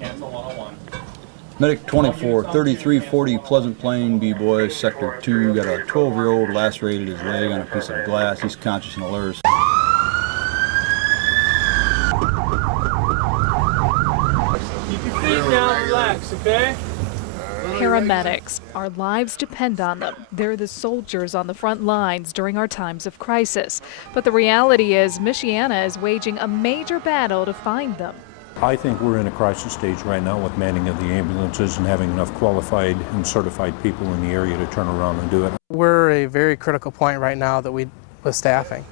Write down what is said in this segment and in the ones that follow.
Cancel 101. Medic 24, 3340 Pleasant Plain, B-Boy, Sector 2. Got a 12-year-old lacerated his leg on a piece of glass. He's conscious and alert. Keep your feet down, relax, okay? Paramedics. Our lives depend on them. They're the soldiers on the front lines during our times of crisis. But the reality is, Michiana is waging a major battle to find them. I think we're in a crisis stage right now with manning of the ambulances and having enough qualified and certified people in the area to turn around and do it. We're at a very critical point right now with staffing.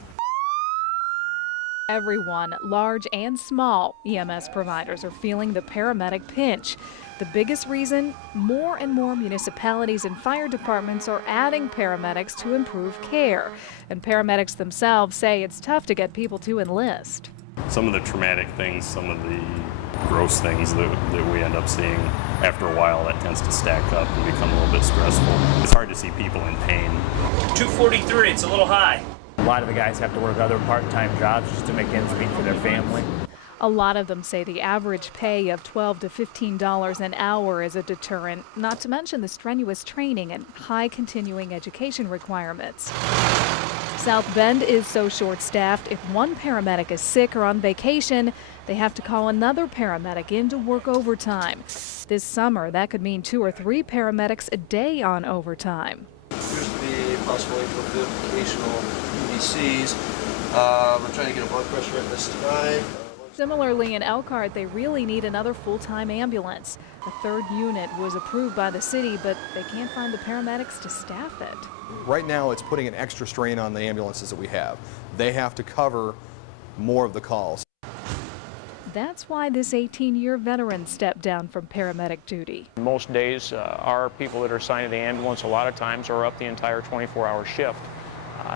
Everyone, large and small, EMS providers are feeling the paramedic pinch. The biggest reason, more and more municipalities and fire departments are adding paramedics to improve care. And paramedics themselves say it's tough to get people to enlist. Some of the traumatic things, some of the gross things that we end up seeing, after a while that tends to stack up and become a little bit stressful. It's hard to see people in pain. 243, it's a little high. A lot of the guys have to work other part-time jobs just to make ends meet for their family. A lot of them say the average pay of $12 to $15 an hour is a deterrent, not to mention the strenuous training and high continuing education requirements. South Bend is so short-staffed, if one paramedic is sick or on vacation, they have to call another paramedic in to work overtime. This summer, that could mean 2 or 3 paramedics a day on overtime. Appears to be a possibility for occasional UVCs. We're trying to get a blood pressure at this time. Similarly, in Elkhart, they really need another full-time ambulance. A 3rd unit was approved by the city, but they can't find the paramedics to staff it. Right now, it's putting an extra strain on the ambulances that we have. They have to cover more of the calls. That's why this 18-year veteran stepped down from paramedic duty. Most days, our people that are assigned to the ambulance a lot of times are up the entire 24-hour shift.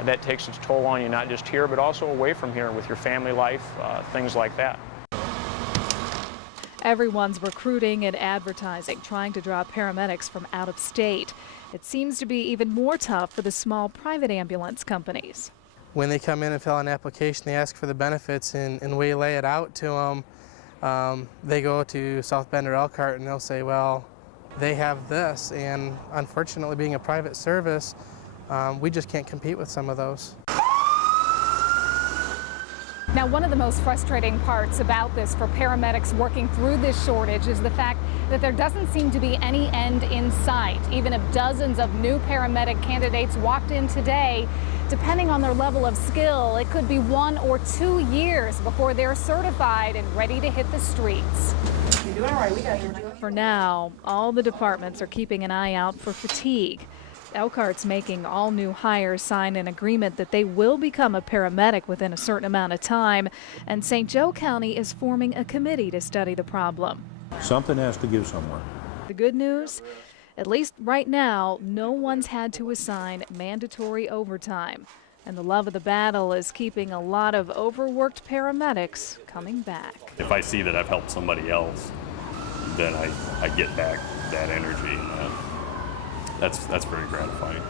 That takes its toll on you, not just here, but also away from here with your family life, things like that. Everyone's recruiting and advertising, trying to draw paramedics from out of state. It seems to be even more tough for the small private ambulance companies. When they come in and fill out an application, they ask for the benefits and we lay it out to them. They go to South Bend or Elkhart and they'll say, well, they have this, and unfortunately being a private service, we just can't compete with some of those. Now, one of the most frustrating parts about this for paramedics working through this shortage is the fact that there doesn't seem to be any end in sight. Even if dozens of new paramedic candidates walked in today, depending on their level of skill, it could be 1 or 2 years before they're certified and ready to hit the streets. You're doing all right. We got you. For now, all the departments are keeping an eye out for fatigue. Elkhart's making all new hires sign an agreement that they will become a paramedic within a certain amount of time, and St. Joe County is forming a committee to study the problem. Something has to give somewhere. The good news? At least right now, no one's had to assign mandatory overtime. And the love of the battle is keeping a lot of overworked paramedics coming back. If I see that I've helped somebody else, then I get back that energy, and that's very gratifying.